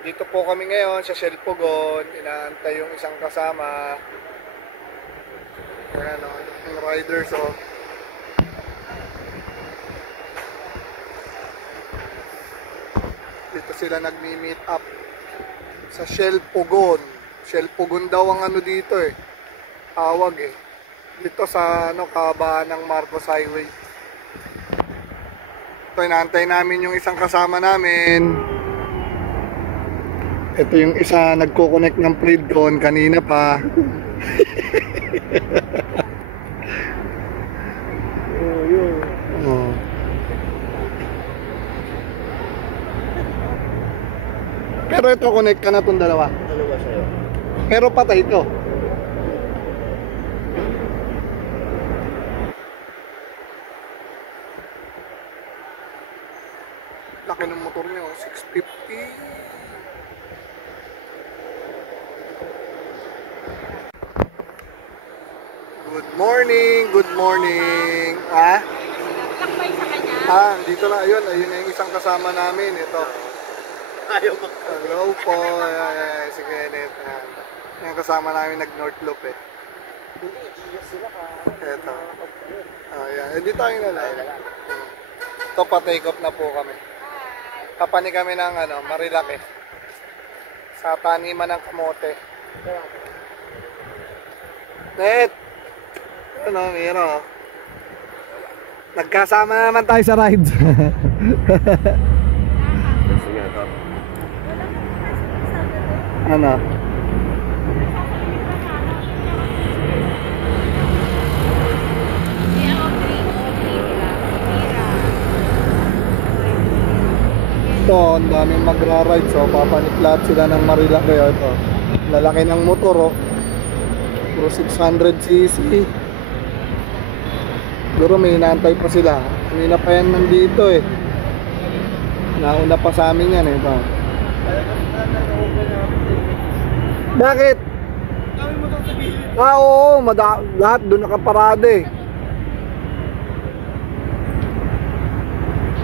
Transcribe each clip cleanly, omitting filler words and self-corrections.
Dito po kami ngayon sa Shell Pugon. Inaantay yung isang kasama. Ayan o, yung riders o. Dito sila nagmi-meet up sa Shell Pugon. Shell Pugon daw ang ano dito eh. Tawag eh. Dito sa ano, kahabaan ng Marcos Highway. Ito, inaantay namin yung isang kasama namin. Ito yung isa nagko-connect ng Fred doon kanina pa. Oh, yun. Oh. Pero ito connect ka na itong dalawa. Dalawa sa'yo. Pero patay ito. Laki ng motor niya, 650. Good morning, good morning. Ha? Lakbay sa kanya. Ah, dito na, ayun na yung isang kasama namin. Ito. Ayaw mo. Hello po. Ay, si Kenneth. Yung kasama namin nag-North Loop eh. Hindi, iiyak sila ka. Ito. Ayan, hindi tayo na lang. Ito pa take off na po kami. Kapani kami ng ano, Marilaki. Sa taniman ng kamote. Net! Ano, Miro? Nagkasama naman tayo sa rides. Sige, ito. Ano? Ito, ang daming magra-ride. So, papaniklat sila ng Marilaki. Ito, lalaki ng motor. Oh. Puro 600cc. Siguro may inaantay pa sila. Kanina pa yan nandito eh. Nauna pa sa amin yan eh. Ito. Bakit? Ah, oo. Lahat doon nakaparada eh.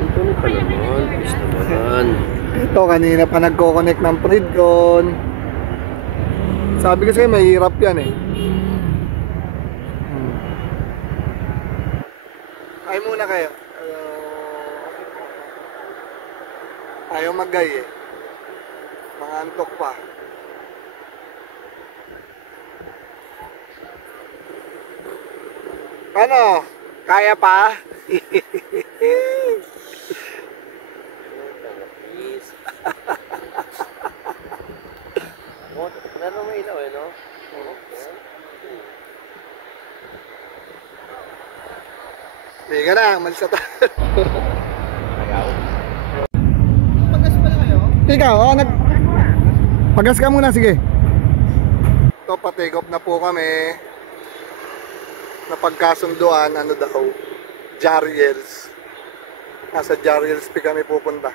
Ito na pa naman. Bis naman. Ito, kanina pa nagko-connect ng Fredcon. Sabi ko sa'yo, mahirap yan eh. Ay muna kayo. Ayaw maggay eh. Mga antok pa. Ano? Kaya pa? Please. Meron may ilaw eh, no? Hindi ka na, malis na tayo. Ayaw. Pagas pala kayo? Ikaw, pagas ka muna, sige. Ito, pa-take off na po kami. Napagkasunduan, ano daw, Jariels. Nasa Jariels pa kami pupunta.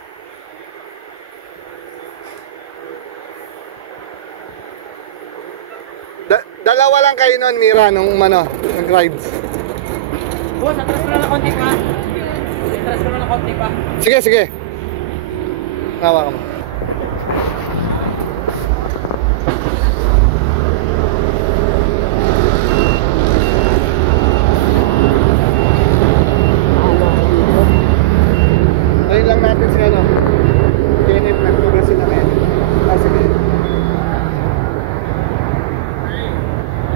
Dalawa lang kayo nun, Mira, nung nag-rides. Boss, atras ko na ng konti pa. Atras ko na ng konti pa. Sige, sige. Nawa ka mo. Ayun lang natin si ano. Kenneth, nagtugas sila ngayon. Ah, sige.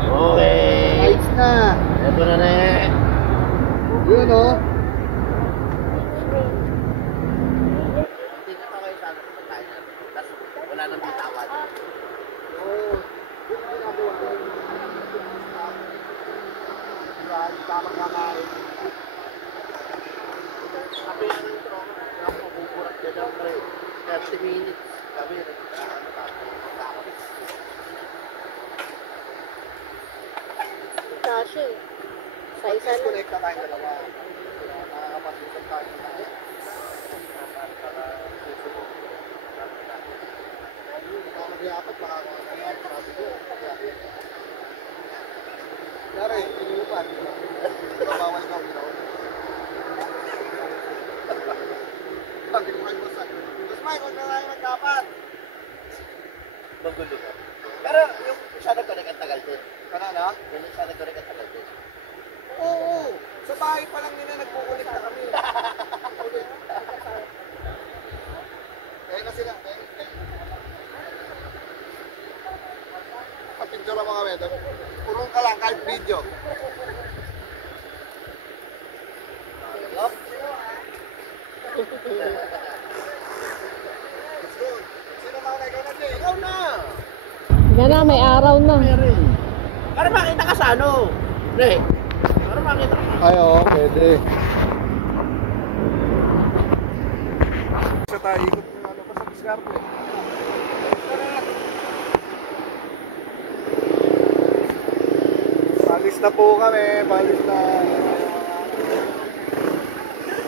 Okay. Lights na. Ito na na eh. Yun o. Tingnan ko kayo sana kung tayo na. Tapos wala nang bitawan. Oo. Yun ang ginagawa. Tamang kakain. Sabi ano yung trono, ako mabuburat ka daw pre. 30 minutes. Sabi Kasha eh. Sa isa lang. Connect na tayo dalawa. Nakakapag-usap tayo na. Mag-iapat, makakasabi ko. Dari, inilupan. Bawal ka ilaw. Sabi ko kayo sa. Mas Mike, huwag na tayo magkapat. Magulo ka. Pero yung isa na connect ang tagal din. Ano na? Yung isa na connect ang tagal din. Oo. Sa bahay pa lang nila nagkukulit na kami. Kaya na sila. Kapintura mo kami. Purong ka lang kahit video. Yup. Sino mauna? Ikaw na, Jay. Ikaw na! Yan na, may araw na. Para makita ka sa ano. Pre. Para makita ka. Ay, oo, pwede. Sa tayo, ikot mo ano pa sa Biscarte. Palis na po kami, palis na.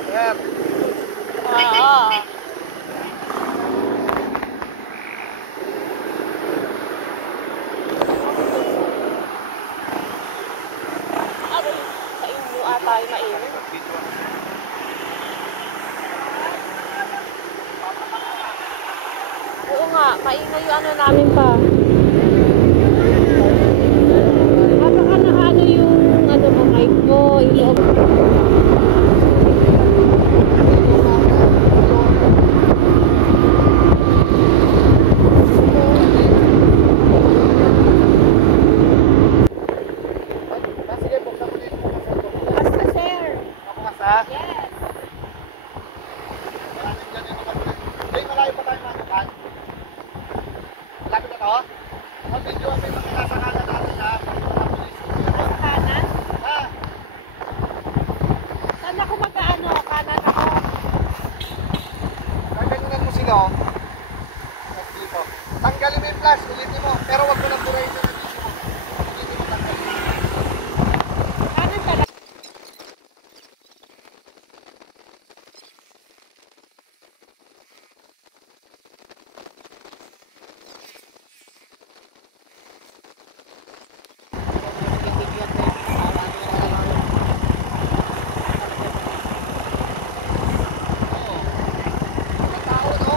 Ayan. Sa inyo ata ay mainit. Oo nga, maingay yung ano namin pa. Baka na ano yung ano mo, mic mo, yung loob. Sige, buksan mo dito po sa photo mo. Basta sir. Mabukas ha? Yes. Maraming dyan yung mga Jay, malayo pa tayo manukan. Lapit na to? Ang video ang may makakasakala natin ha. Kanan? Ha? Saan ako mag-ano? Kanan ako. Gaganunan mo sila oh. Dito. Tanggalin mo yung flash, ulitin mo. Pero wag mo nang burahin sa video mo. Ulitin mo tanggalin. Kanan pala. Ang tao no?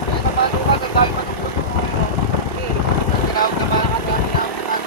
Ay, namanukan, ang dahil matutulog mo. Ang tinawag na malakadami na ang manukan.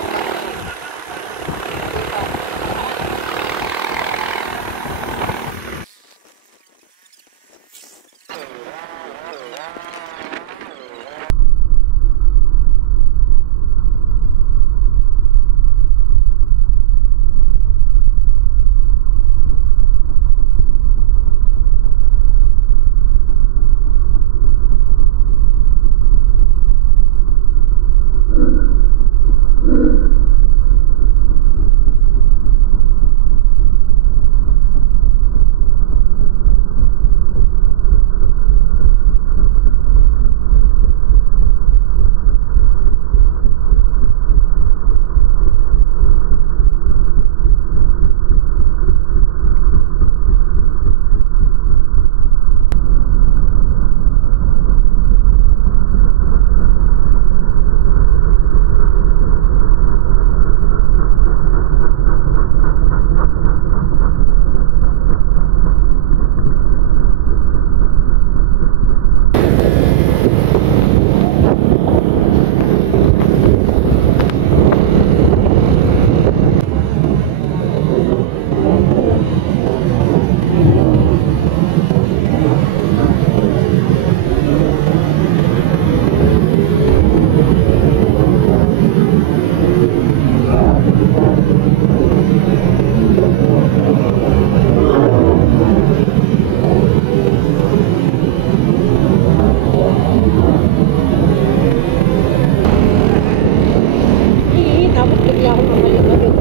Tapos bigla ako mamalik-balik.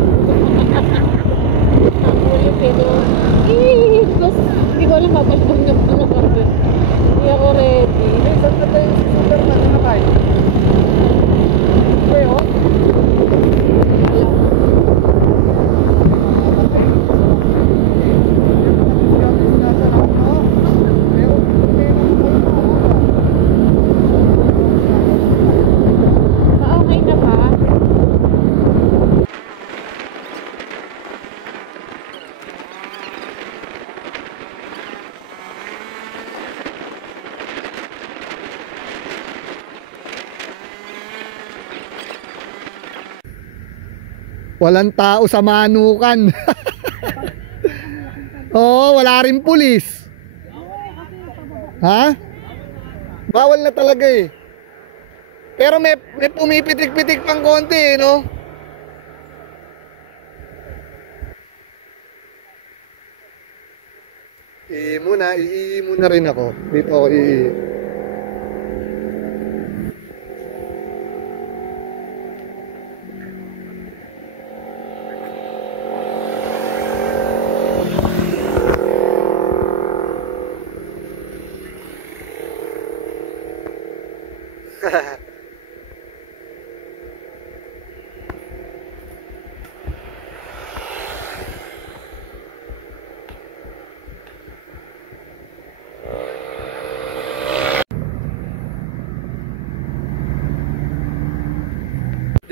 Ang ulo pero, hindi ko alam mapalibag na pala kami. Hindi ako ready. Saan ka tayo si Superman na kayo? Okay, oh. Okay na ba? Walang tao sa Manukan. Oo, wala rin pulis. Ha? Bawal na talaga eh. Pero may pumipitik-pitik pang konti eh, no? Ii muna rin ako. Dito ako ii.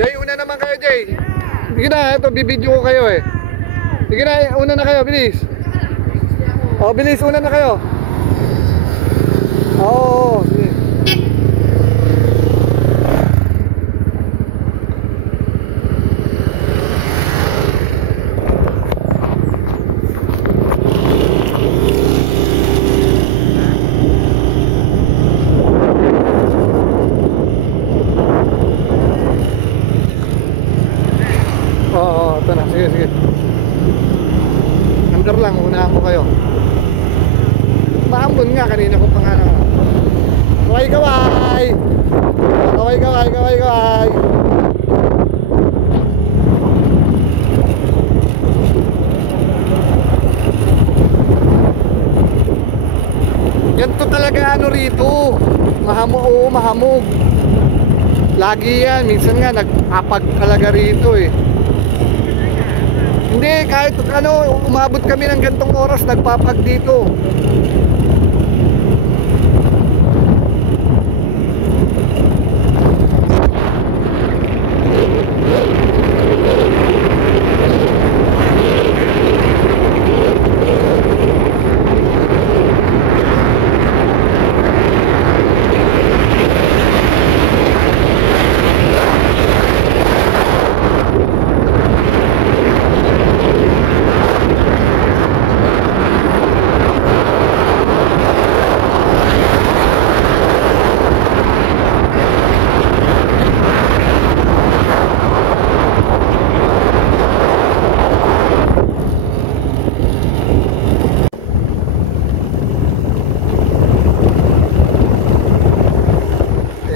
Jay, una naman kayo, Jay. Sige na, ito, bibidyo ko kayo eh. Sige na, una na kayo, bilis. Oh, bilis, una na kayo. Oo, sige. Oo, ito na. Sige, sige. Under lang, unahan ko kayo. Maambon nga, kanina ko pa nga na. Kaway, kaway! Kaway, kaway, kaway, kaway! Ganito talaga ano rito. Mahamog. Lagi yan, minsan nga nag-apag talaga rito eh. Hindi, kahit ano, umabot kami ng gantong oras, nagpapag dito.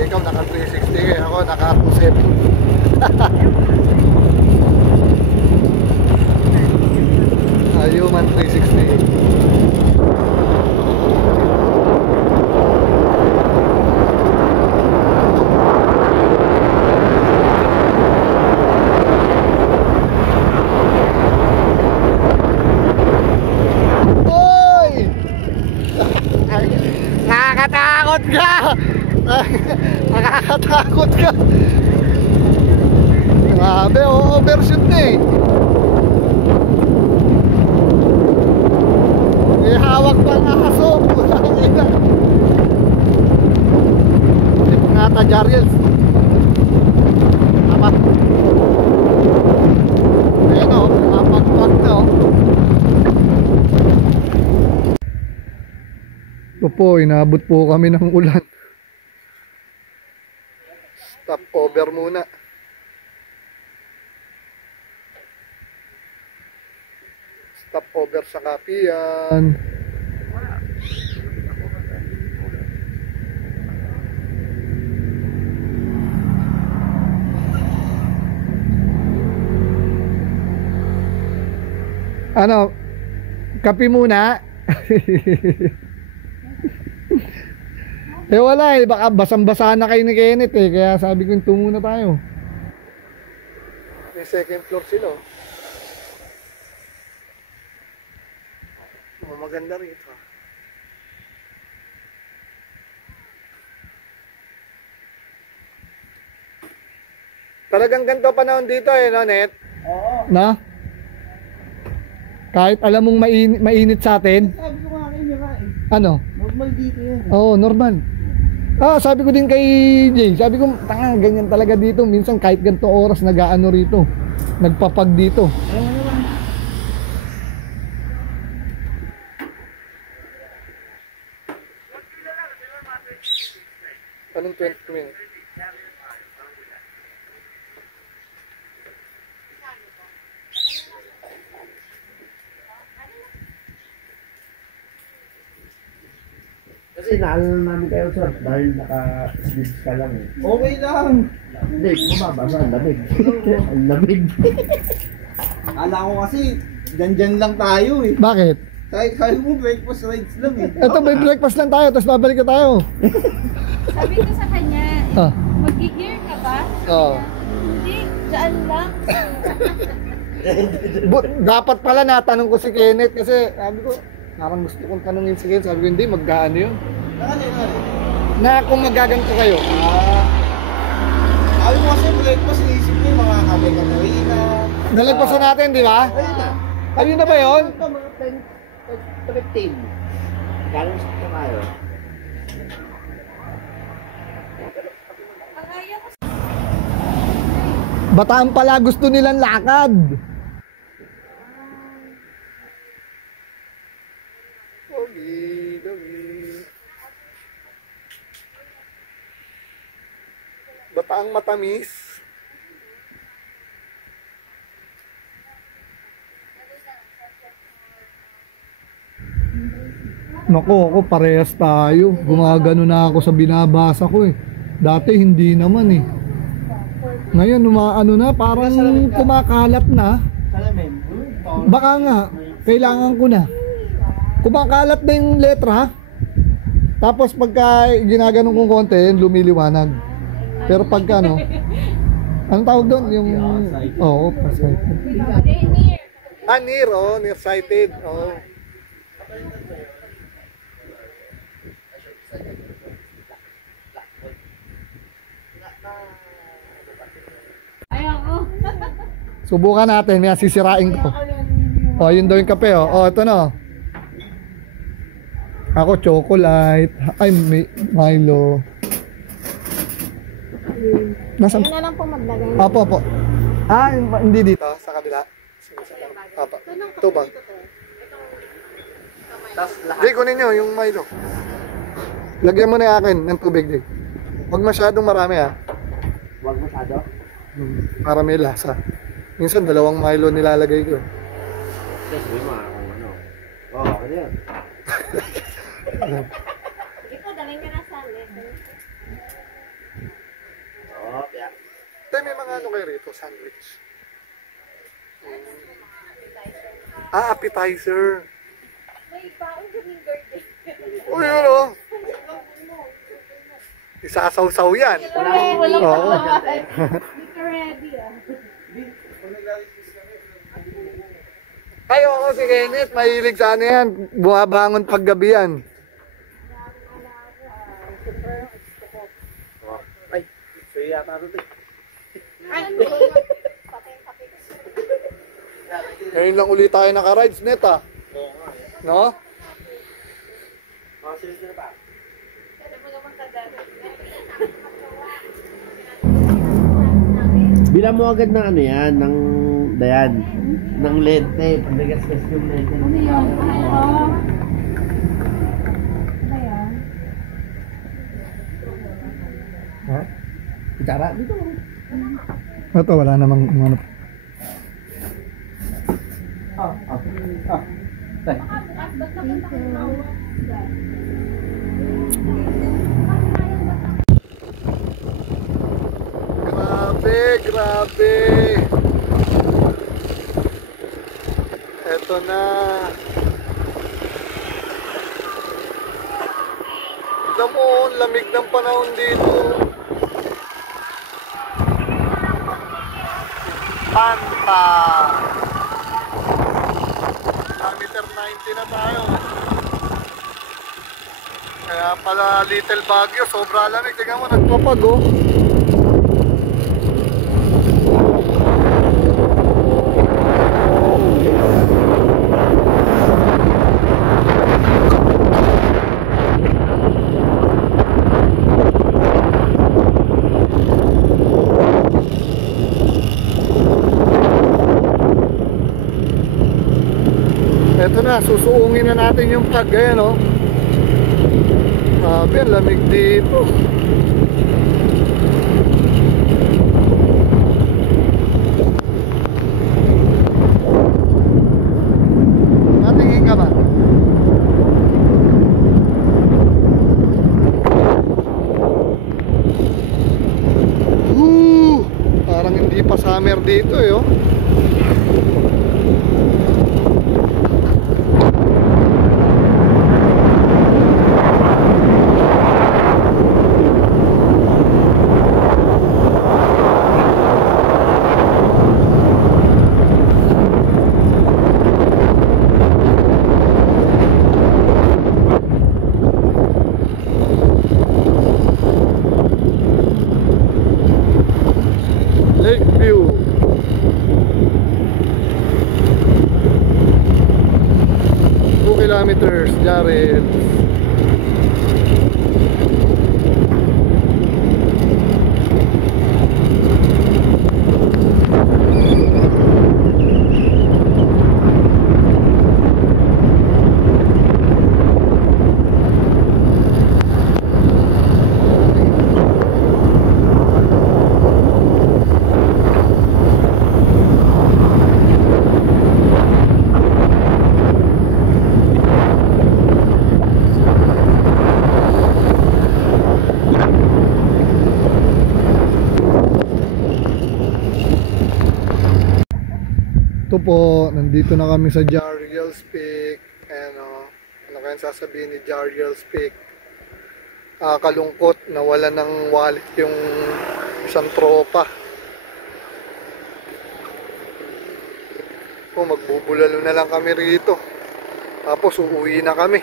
Ikaw naka 360 eh, ako naka 270. Human 360. Oy! Nakakatakot ka! Nakakatakot ka! Grabe, overshoot na eh. May hawak pang aso. Putang ina. Hindi po nga Jariels. Tama. Ayan o, mapagpag na o. Ito po, inabot po kami ng ulan. Stop over muna. Stop over sa Kapiyan. Ano? Kape muna? Eh wala eh, baka basang-basa na kayo ni Kenneth eh, kaya sabi ko tungo na tayo. May second floor sila oh. Oh, maganda rito. Talagang ganito panahon dito eh, no, Net? Oo. Na? Kahit alam mong mainit sa atin. Sabi ko nga kayo nga eh. Ano? Normal dito yan. Oo, normal. Ah, sabi ko din kay Jay, sabi ko, tanga, ganyan talaga dito. Minsan kahit ganito oras nag-aano rito. nagpapag dito. Anong 20 minutes? Kasi naalala namin kayo sir, dahil naka-sleeves ka lang eh. Okay lang. Hindi, bumabasa, ang lamig. Ang lamig. Ala ko kasi, dyan lang tayo eh. Bakit? Kaya mo breakfast rides lang eh. Ito, may breakfast lang tayo, tapos babalik na tayo. Sabi ko sa kanya, Ah. mag-gear ka ba? Oo. Hindi, dyan lang. Dapat pala natanong ko si Kenneth kasi sabi ko, parang gusto kong tanongin si Kenneth. Sabi ko, hindi, maggaano yun. Ano? Na kung magaganto kayo. Sabi mo kasi breakfast, inisip ko yung mga kape-kape na. Nalagpasan natin, di ba? Ayun na. Ayun na ba yun? Ito mga 10, 15. Galing sa tayo. Pagaya ko Bataan pala gusto nilang lakad. Dogi, dogi. Bataang matamis. Naku, ako parehas tayo. Gumagano na ako sa binabasa ko eh. Dati hindi naman eh. Ngayon, umaano na, parang kumakalat na. Salamin. Baka nga, kailangan ko na. Kumakalat na yung letra. Tapos pagka ginaganon kong konti, lumiliwanag. Pero pagka ano, anong tawag doon? Yung, oo, nearsighted. Ah, near, oh, nearsighted. Oo. ayoko. Subukan natin, may sisirain ko. Oh, yun daw yung kape, oh. Oh, ito na. Ako chocolate. Ay, Milo. Nasa? Ayun na lang po maglagay. Apo, apo. Ah, hindi dito, sa kabila. Sige, sa kabila. Apo. Ito ba? Di, kunin nyo yung Milo. Lagyan mo na yung akin ng tubig, di. Huwag masyadong marami, ha. Huwag masyado. Para may lasa. Minsan, dalawang Milo nilalagay ko. Kasi mo kung ano. Oo, ano yan? Sige po, daling ka na sa lesson. Oo, kaya. Tay, may mga ano kayo rito, sandwich. Ah, appetizer. May baon kaming birthday. O yun o. Isasaw-saw yan. Wala pa Oo. Hindi ka ready ah. Ay, oo, si Kenneth, mahilig sa ano yan. Bumabangon paggabi yan. Ay, so yata rin eh. Ngayon lang ulit tayo naka-rides, net ah. No? Mga sila pa. Bilang mo agad ng ano yan, ng dayan, ng lente, pagdagasgas yung lente. Ano yun? Ano? Ano yan? Ha? Kutsara, dito. Ito, wala namang ano. Grabe, grabe. Eto na. Alam mo, lamig ng panahon dito. Panta. Kilometer 90 na tayo. Kaya pala Little Baguio, sobra lamig. Tingnan mo, nagpapag oh. Eto na, susuungin na natin yung pag, ayan o. Sabi, ang lamig dito. Natingin ka ba? Parang hindi pa summer dito eh, oh. Lakeview. 2 kilometers, Jared. Ito po, nandito na kami sa Jariel's Peak. Ano kayang sasabihin ni Jariel's Peak? Kalungkot, nawala ng wallet yung isang tropa. Magbubulalo na lang kami rito. Tapos uuwi na kami.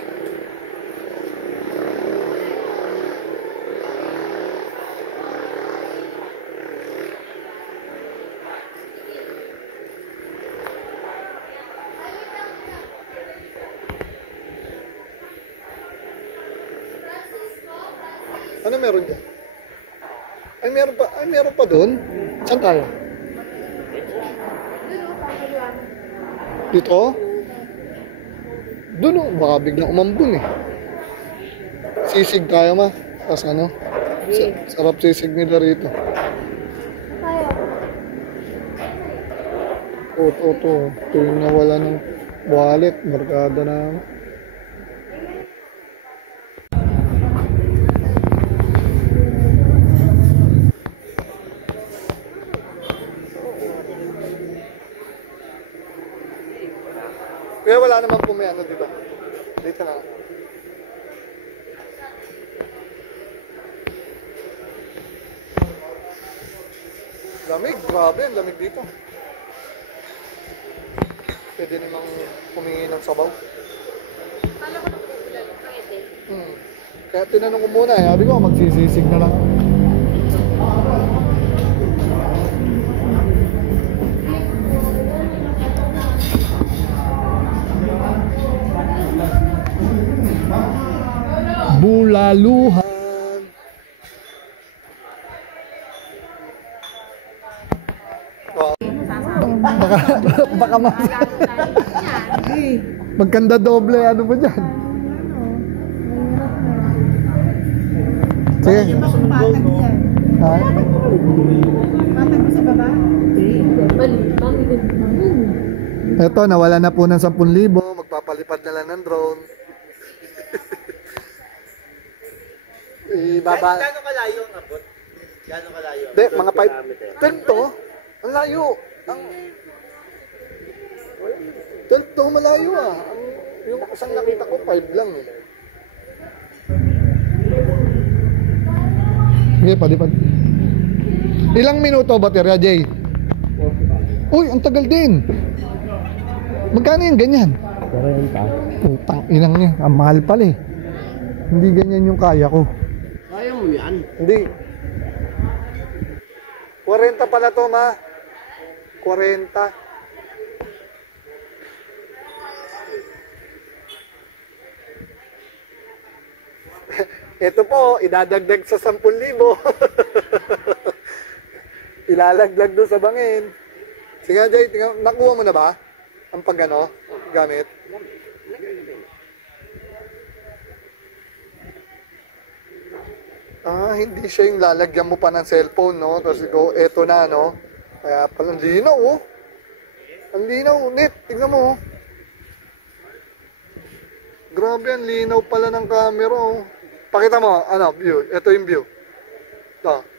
Ano meron dyan? Ay, meron pa doon? Saan tayo? Dito? Doon, oh. Baka biglang umambun eh. Sisig tayo, ma. Tapos ano? Sarap sisig nila rito. Ito. Ito yung nawala ng wallet. Barkada na. Kaya wala naman po may ano dito. Dito na. Lamig, grabe, ang lamig dito. Pwede namang humingi ng sabaw. Kala ko nang ulan, pwede. Kaya tinanong ko muna eh, sabi ko magsisisig na lang. Bulaluhan. Baka magkanda doble, ano ba dyan? Sige. Ha? Ito, nawala na po ng 10,000. Magpapalipad na lang ng drone. Ibaba. Gano'ng kalayo ang abot? Gano'ng kalayo? Hindi, mga 5. 12 to. Ang layo. Ang 12 to, malayo ah. Yung isang nakita ko, 5 lang eh. Sige, palipad. Ilang minuto baterya, Jay? Uy, ang tagal din. Magkano yung ganyan? 40. Putang inang niya. Ang mahal pala eh. Hindi ganyan yung kaya ko. Kaya mo yan. Hindi. 40 pala to, ma. 40. Ito po, idadagdag sa 10,000. Ilalaglag doon sa bangin. Sige, Jay, nakuha mo na ba? Ang pagano? gamit? Ah, hindi siya yung lalagyan mo pa ng cellphone, no? Tapos ikaw, eto na, no? Kaya pala, ang linaw, oh. Ang linaw, net. Tignan mo, oh. Grabe, ang linaw pala ng camera, oh. Pakita mo, ano, view. Ito yung view. Ito.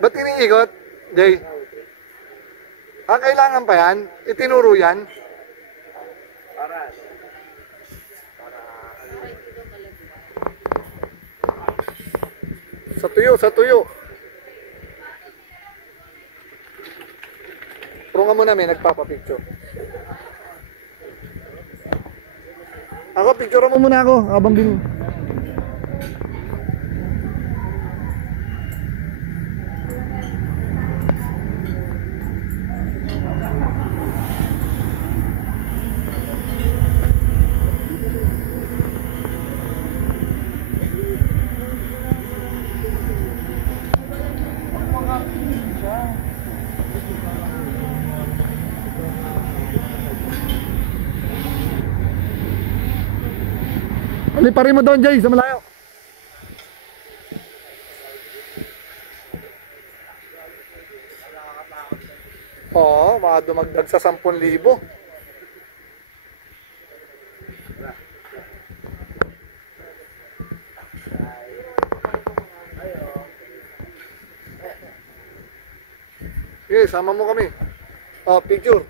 Ba't iniikot, Jay? Ah, kailangan pa yan? Itinuro yan? Sa tuyo, sa tuyo. Pero nga muna may nagpapapicture. Ako, picture mo muna ako habang bin... Liparin mo doon, Jay, sa malayo. Oo, baka dumagdag sa 10,000. Sige, sama mo kami. Oh, picture.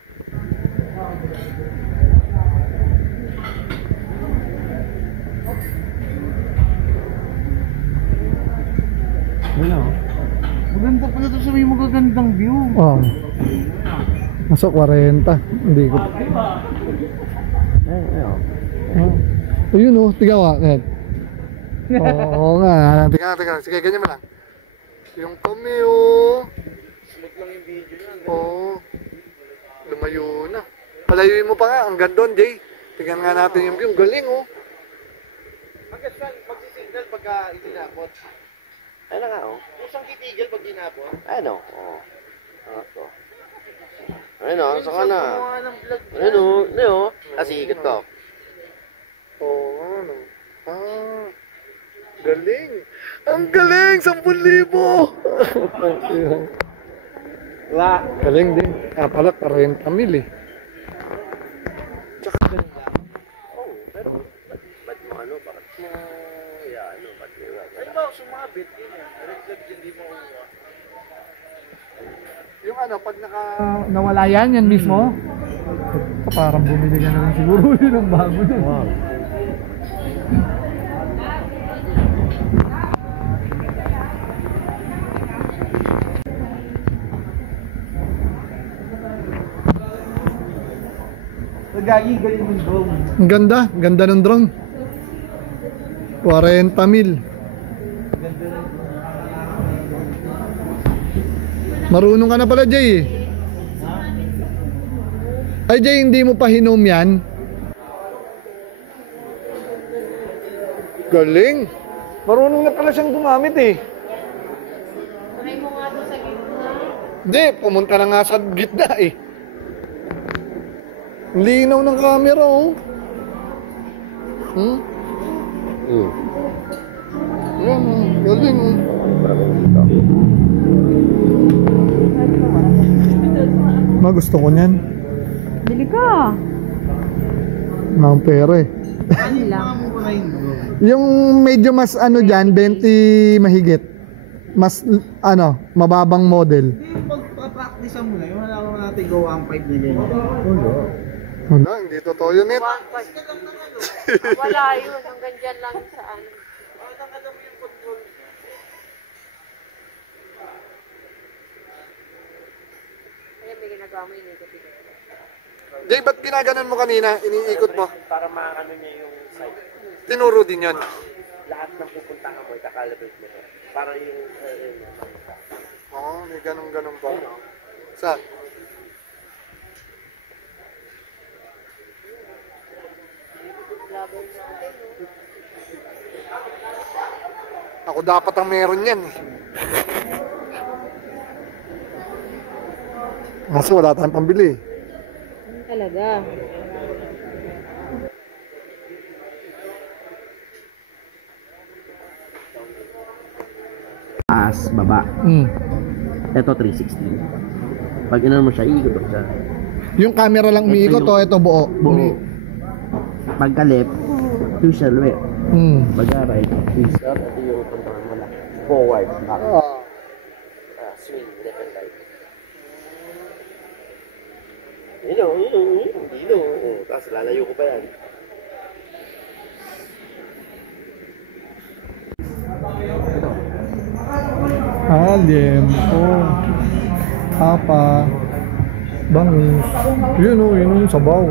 Wala. Maganda pala ito sa may magagandang view. Oh. Nasa 40. Hindi ko. Oh. Ayun oh, tiga ka, Ned. Oo nga, tiga. Sige, ganyan mo lang. Yung kami oh. Smooth lang yung video niya. Oo. Lumayo na. Palayuin mo pa nga, ang gandon, Jay. Tingnan nga natin yung view. Galing oh. Magsisignal pagka itinapot. Ano nga, oh? Isang titigil pag ginapot. Ano? Oh. Ano to? Ayun, oh. Saka na. Gumawa ng vlog niya. Ayun, oh. Ayun, oh. Ikot ko. Oo, ano. Ah. Galing. Ang galing! 10,000! Wala. Galing din. Ah, pala, 40,000 eh. Oh, pero ba't mo ano? Bakit mo, ano? Ba't mo, Ay ba, sumabit din yan. Direct hindi mo uwa. Yung ano, pag nawala yan mismo, parang bumili ka naman siguro yun ang bago na. Wow. Gagi, galing yung drone. Ang ganda ng drone. 40,000. Marunong ka na pala, Jay. Ay, Jay, hindi mo pa hinom yan? Galing. Marunong na pala siyang gumamit eh. Try mo nga doon sa gitna. Hindi, pumunta na nga sa gitna eh. Linaw ng camera oh. Yan oh, galing oh. Gusto ko niyan. Bili ka. Ang pera eh. Ano lang? Yung medyo mas ano dyan, 20 mahigit. Mas ano, mababang model. Pag-practice mo na, yung wala naman natin go 1.5 na ganyan. Wala, hindi totoo yun eh. Wala yun. Hanggang dyan lang sa ano. Kaya may ginagawa mo, inikot-ikot. Jay, ba't ginaganon mo kanina? Iniikot mo? Para maano niya yung site. Tinuro din yun. Lahat ng pupuntahan mo, ikakalabit mo. Para yung Oo, may ganun-ganun pa. Saan? Laban natin, no? Ako dapat ang meron yan eh. Kasi wala tayong pambili. Talaga. Taas, baba. Ito 360. Pag inan mo siya, iikot siya. Yung camera lang umiikot o ito buo? Buo. Pagka left, usual way. Pagka right, usual. Ito yung control mo lang. Forward, back. Swing, left and right. Dino. Tapos lalayo ko pa yan. Limpo. Apa. Bangus. Yun o, yun yung sabaw.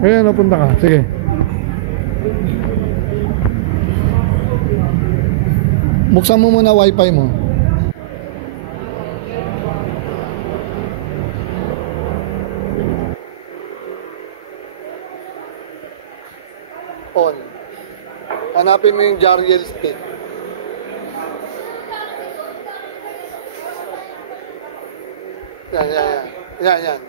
Ayan, napunta ka. Sige. Buksan mo muna wifi mo. On. Hanapin mo yung Jariel stick. Yan.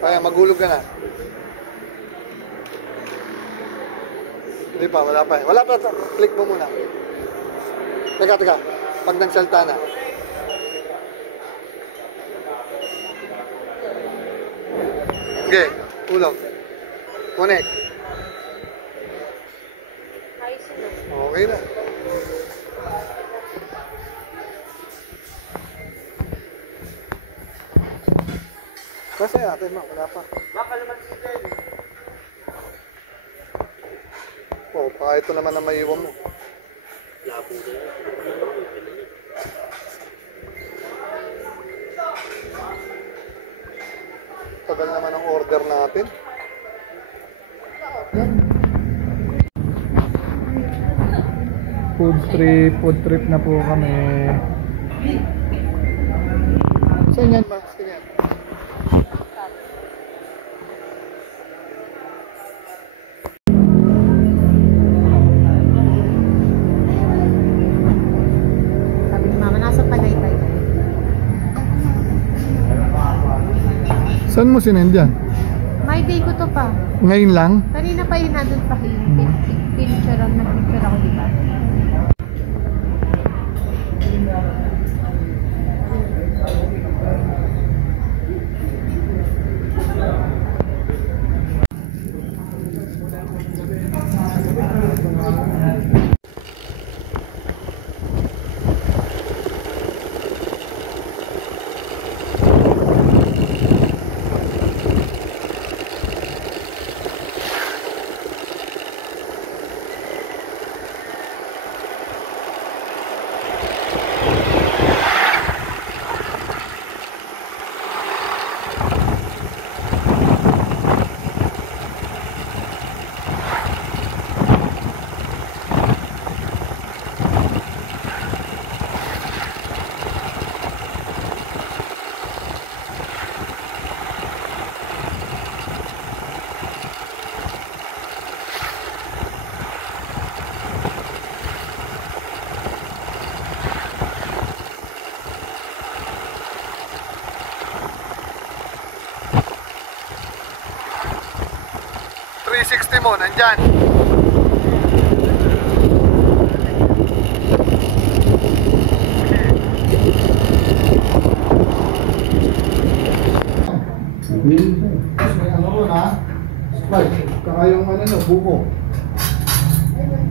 Ayan, magulog ka na. Hindi pa, wala pa. Wala pa, click mo muna. Teka. Pag nagsalta na. Okay, ulog. Connect. Okay na. Kasi atin mo, wala pa. Oh, baka ito naman ang maiwan mo. Tagal naman ang order natin. Food trip na po kami. Saan yan, Max? Ganyan. Sabi ni Mama, nasa Tagaytay. Saan mo sinend yan? May day ko to pa. Ngayon lang? Kanina pa yun, nandun pa yun. Picture ako, diba? Mo, nandyan. May ano ron ha? Sprite. Kaka yung ano, buko.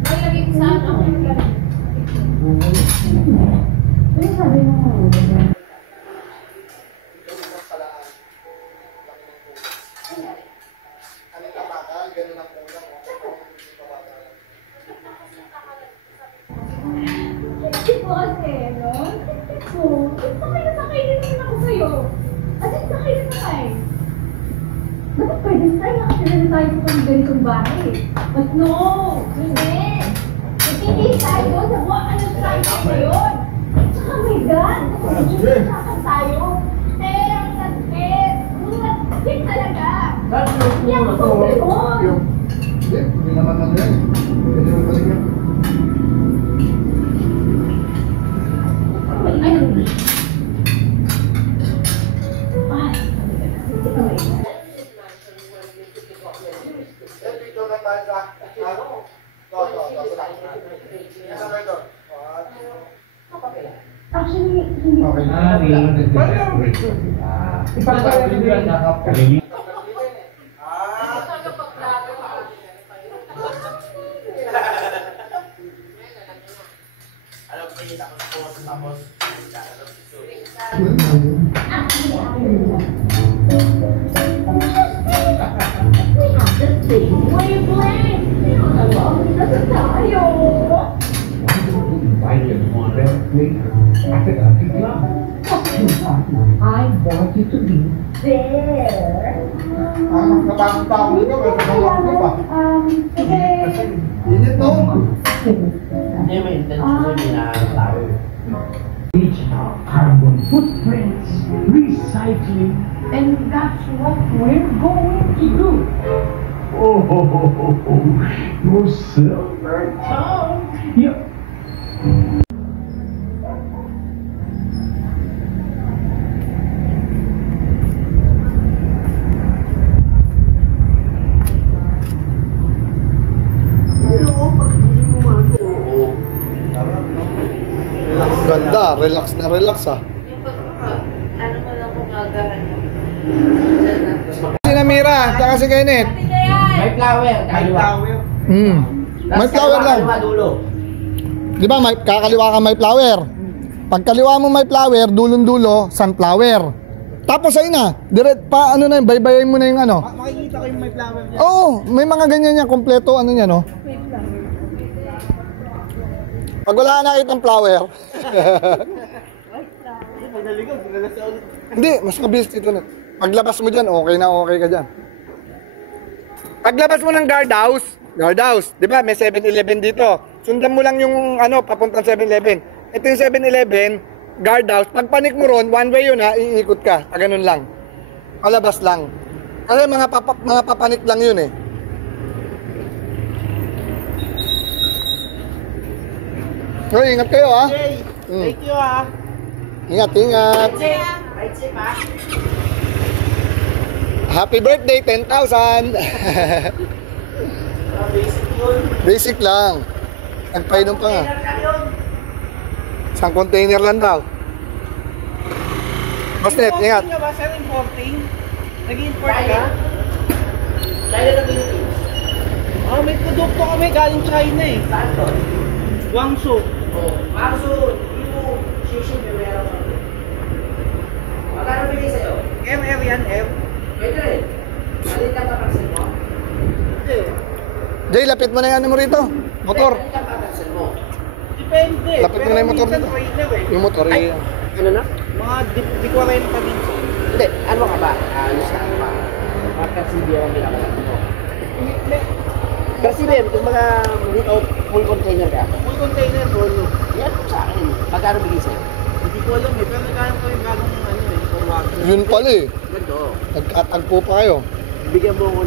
Ay, lagi ko saan ako yung gano'n. Buko. Ano sabi mo? Dapat pwede tayo nakatira na tayo sa ganitong bahay. But no! Hindi! Hindi tayo! Nabuha ka ng tayo! na yun. Tsaka may gun. Kasi sasaktan tayo. Ang sakit. Sakit talaga. Yan ang pobre mo. Hindi naman ano yan. Pwede naman balik yan. Dito na tayo sa Actually, what are you playing? Kasi tayo. I want you to be there. Nabangon-bangon ka, pero nabangon ka pa. Init no? Hindi may intention yun na tayo. Digital carbon footprints, recycling, and that's what we're going to do. Oh, your silver tongue. Yeah. Ganda, relax na relax ah. Ano mo lang kung agahan mo. Si Namira, tsaka si Kenneth. May flower, kaliwa. May flower lang. Kaliwa dulo. Di ba, may, kakaliwa ka may flower. Pag kaliwa mo may flower, dulong-dulo, sunflower. Tapos ayun na, direct pa, ano na yun, baybayin mo na yung ano. Makikita ko yung may flower niya. Oo, may mga ganyan niya, kompleto, ano niya, no? Pag wala ka nakita ng flower. Pag naligaw, ginala siya ulit. Hindi, mas mabilis dito na. Paglabas mo dyan, okay na okay ka dyan. Paglabas mo ng guardhouse, di ba, may 7-Eleven dito. Sundan mo lang yung ano, papuntang 7-Eleven. Ito yung 7-Eleven, guardhouse. Pag panik mo ron, one way yun ha, iikot ka. Ganun lang. Palabas lang. Kasi mga papanik lang yun eh. Hoy, ingat kayo ha. Jay, thank you ah. Ingat, ingat. Right safe ah. Happy birthday, 10,000. Basic yun. Basic lang. Nagpainom pa nga. Isang container lang daw. Basnet, ingat. Importing ka ba, sir? Importing? Nag-import ka? China na Philippines. Oh, may produkto kami galing China eh. Saan to? Guangzhou. Oh, Marso, yung Shishin, may meron ko. Magkano bigay sa'yo? MR yan, M. Pwede rin. Malit ka papansin mo? Hindi. Jay, lapit mo na yung ano mo rito. Motor. Malit ka papansin mo? Depende. Lapit mo na yung motor minsan dito. trailer eh. Yung motor, Ay, eh. ano na? Mga di 40 din. Hindi, ano ka ba? Ayos ka ba? Mga CBM ang pinakalat mo. Pero CBM, kung mga without full container ka, Full container, bolo. yan po sa akin. Magkano bigay sa'yo? Hindi ko alam eh. Pero nagkano ko yung gano'ng ano eh. Forward. Yun pala eh. Ganito. Nagkatagpo pa kayo. Bigyan mo ako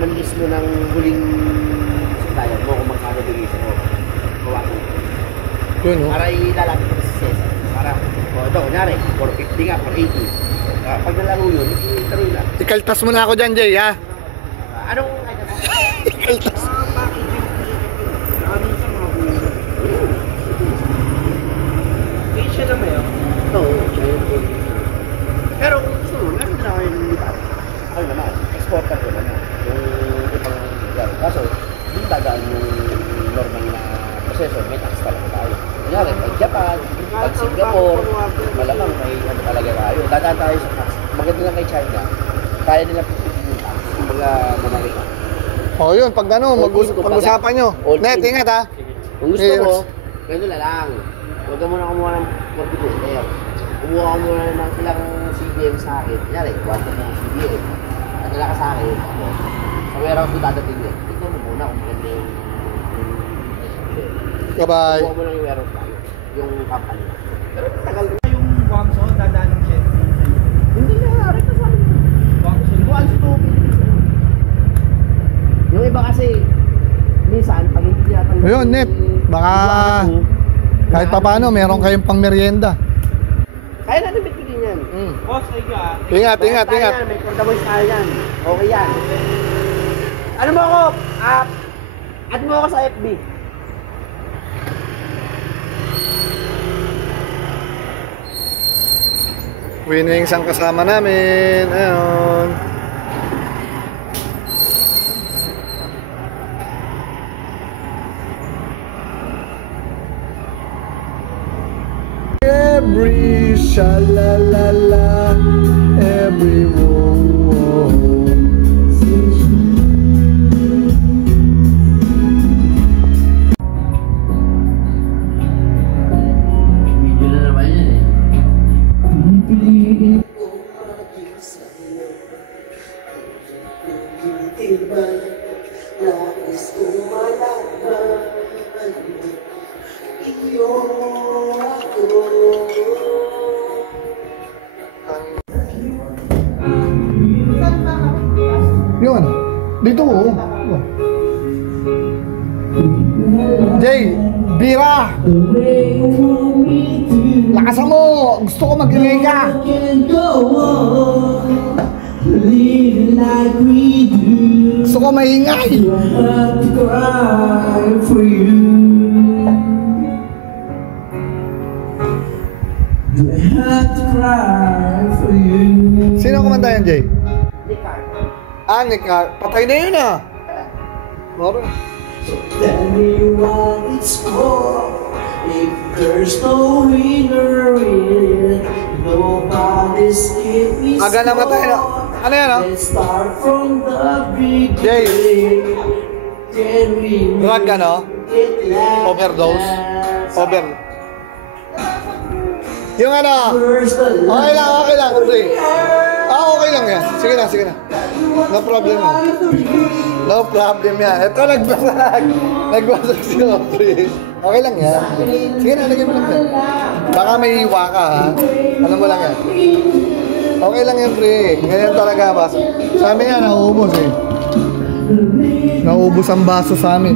ng list mo ng huling supplier mo kung magkano bigay sa'yo. Kawakan. Yun, oh. Para ilalapit ko sa Cesar. Para, ito, kunyari, 450 nga, 480. Pag nalaro yun, ituloy na. Ikaltas mo na ako dyan, Jay, ha? Anong Ikaltas. Ano sa mga bulo. Asia na ba yun? ito? Pero kung gusto mo, meron na kayo ng lipat. Ako naman, exporter ko naman. Yung ibang lugar. Kaso, hindi dadaan yung normal na proseso, may tax talaga tayo. Kunyari, pag Japan, pag Singapore, malamang may ano talaga tayo. Dadaan tayo sa tax. Maganda lang kay China, kaya nila pipitin yung tax. Yung mga Amerika. Oh, yun, pag ano, pag-usapan nyo. All Net, in. ingat ha. Kung gusto Yes. mo, gano'n na lang. Huwag ka muna kumuha ng 42 layer. Kumuha ka muna ng ilang CBM sa akin. Kunyari, 1 to 2 CBM. At nila ka sa akin, ako. Sa meron ko dadating yun. Tignan mo muna kung maganda yung Bye-bye. Kuha mo lang yung warehouse tayo. Yung company. Pero tagal na. Yung Guangzhou, dadaan ng jet. Hindi na, rin na sa akin. Buwan sa tubig. Yung iba kasi, minsan, pag hindi natanggap Ayun, net. Baka kahit pa paano, meron kayong pang merienda. kaya natin bitigin yan. Boss, ay ka. Ingat, ingat, Tayo ingat. yan, may portable tayo yan. Okay yan. Ano mo ako? Add mo ako sa FB. Winnings ang kasama namin. Ayun. Every shalalala, every whoa. Video na naman yan eh. Yun. Dito oh. Jay, bira! Lakasan mo! Gusto ko mag-ingay ka! Gusto ko maingay! Sino kumanta yan, Jay? Ah, Nick Carter. Patay na yun ah! Moro. Tell me what it's for. If there's no winner in it, nobody's keeping Aga na matay na. Ano yan ah? Let's start from the Jay. beginning. Can we Drug ano? get like Overdose? that? Over. Yung ano? First the Okay lang, pre. Ah, okay lang yan. Sige na, sige na. No problem yan. No problem yan. Ito, nagbasag. Nagbasag si pre. Okay lang yan. Sige na, lagyan mo lang yan. Baka may hiwa ka, ha? Alam mo lang yan. Okay lang yan, pre. Ganyan talaga, bas. Sa amin yan, nauubos eh. Nauubos ang baso sa amin.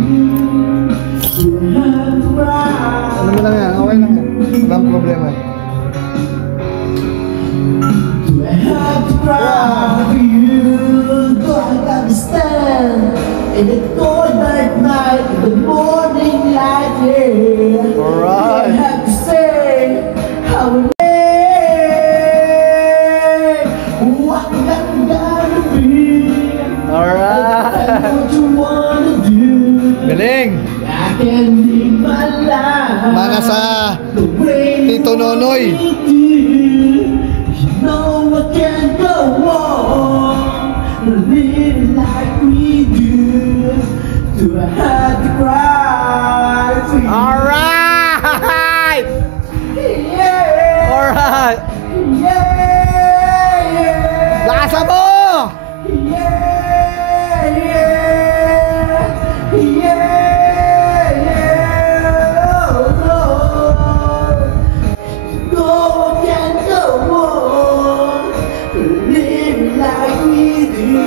Alam mo lang yan, okay lang yan. Walang problema. have to cry for you, don't understand. In the cold dark night, in the morning light, yeah. Alright. I have to say how we made what I'm gonna be. Alright. What you wanna do? Galing. I can live my life. Mana sa the way Tito Nonoy. we do. You know I can't go on living like we do. Do I have to cry for you? Alright. Yeah, Alright. yeah, yeah. Lakasan mo. Yeah, yeah, yeah, yeah. Oh, no. No, I can't go on living like we do.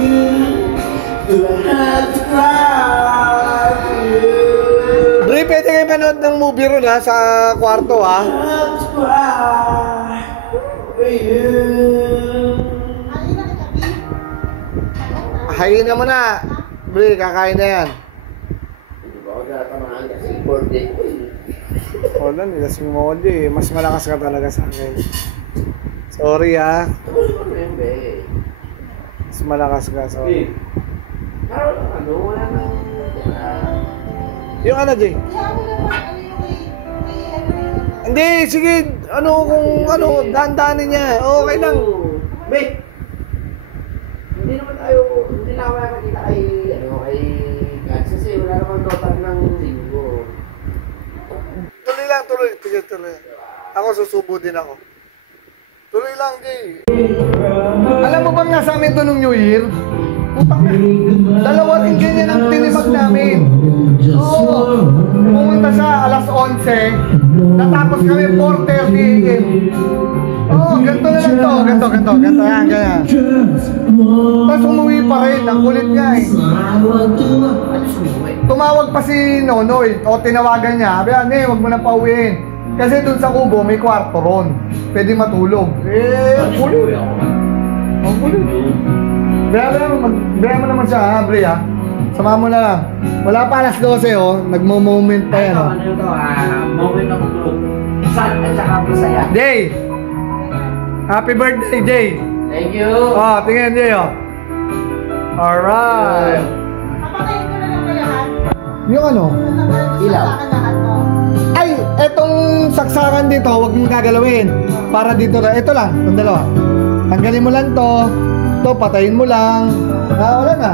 Do I have to cry for you? Dre, pwede kayo manood ng movie ron ha, sa kwarto ha. Have to cry for you. Hayin na mo na. Dre, kakain na yan. Huwag na tamahan kasi birthday ko eh. Wala, nilas mo eh. Mas malakas ka talaga sa akin. Sorry ha. Remember. Mas malakas ka, sorry. Pero ano, wala nang... Yung ano, Jay? Hindi, sige. Ano, kung ano, dahan-dahanin niya. Okay lang. Wait! Hindi naman tayo, hindi na ako nakakita kay, ano, kay Gats kasi wala naman total ng linggo. Tuloy lang, tuloy. Tuloy. Ako, susubo din ako. Tuloy lang, Jay. Alam mo bang nasa amin to nung New Year? Putang na. Dalawa din ganyan ang tinimag namin. Oo. Pumunta siya alas 11. Natapos kami 4:30 AM. Oo, ganito na lang to. Ganito yan, ganyan. Tapos umuwi pa rin. Ang kulit niya eh. Tumawag pa si Nonoy. O tinawagan niya. Sabi, huwag mo na pauwiin. Kasi dun sa kubo, may kwarto ron. Pwede matulog. Ang kulit. Ang kulit. Baya mo naman siya, ha, Bri, ha? Sama mo na lang. Wala pa alas 12, oh. Nagmo-moment pa yan, oh. Ano ito? Moment of truth. Sad at saka masaya. Jay! Happy birthday, Jay! Thank you! Oh, tingnan, Jay, oh. Alright. Papakain ko na lang kaya lahat. Yung ano? Ilaw. Ay, etong saksakan dito, huwag mong gagalawin. Para dito na. Ito lang, itong dalawa. Tanggalin mo lang to. Ito, patayin mo lang. Wala na.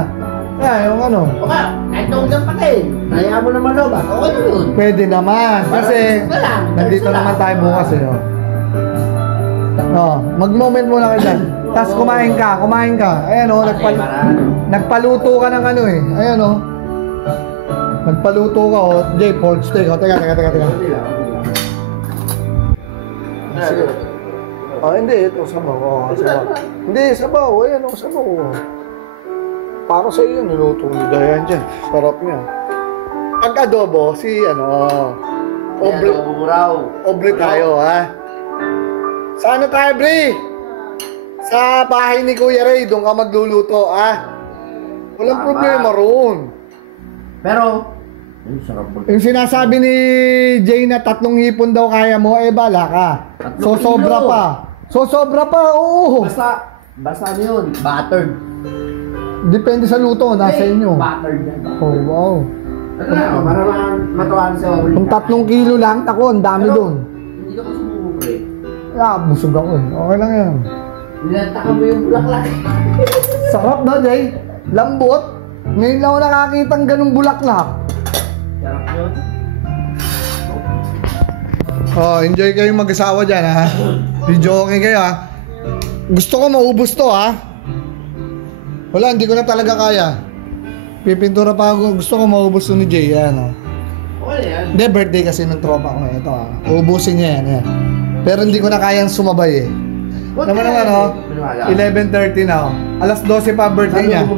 Yung ano. Baka, kahit nung dyan patayin. Naya mo naman lobat. Okay na yun. Pwede naman. Kasi, nandito naman tayo bukas eh. Oh, mag-moment muna ka dyan. Tapos kumain ka. Ayan o, nagpaluto ka ng ano eh. Ayan o. Nagpaluto ka o. Jay, pork steak. O, teka. Sige. Oh, hindi. Ito, sabaw. Oh, sabaw. Hindi, sabaw. Ayan o, sabaw. Para sa iyo, niluto ni Dayan dyan. Sarap niya. Pag adobo, obre tayo, ha? Saan tayo, Bri? Sa bahay ni Kuya Ray, doon ka magluluto, ha? Walang problema roon. Pero, sarap po. Yung sinasabi ni Jay na 3 hipon daw kaya mo, bala ka. Sosobra pa, oo. Basta ano yun, buttered. Depende sa luto, nasa inyo. Buttered yan. Oh, wow. Para matuwan sa obra. Kung 3 kilo lang, ako, ang dami doon. Hindi ka masumubre. Busog ako eh. Okay lang yan. Nilantaka mo yung bulaklak. Sarap na, Jay. Lambot. Ngayon lang ako nakakita ng ganung bulaklak. Sarap yun. Oh, enjoy kayong mag-asawa dyan, ha? Video okay kayo, ha? Gusto ko maubos to, ha? Wala, hindi ko na talaga kaya. Pipintura pa ako. Gusto ko maubos to ni Jay, yan, oh. Okay yan. Hindi, birthday kasi ng tropa ko ngayon. Ito, ha? Uubusin niya yan, yan. Pero hindi ko na kayang sumabay, eh. Naman, 11:30 na, oh. Alas 12 pa birthday niya.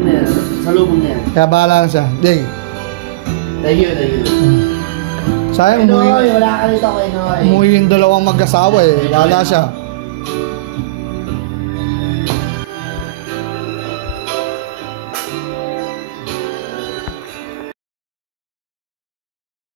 Sa lubong niya. Kaya bahala na siya. Jay. Thank you. Sayang, Noy, wala ka rito kay Noy. umuwi yung dalawang mag-asawa, eh. Wala siya.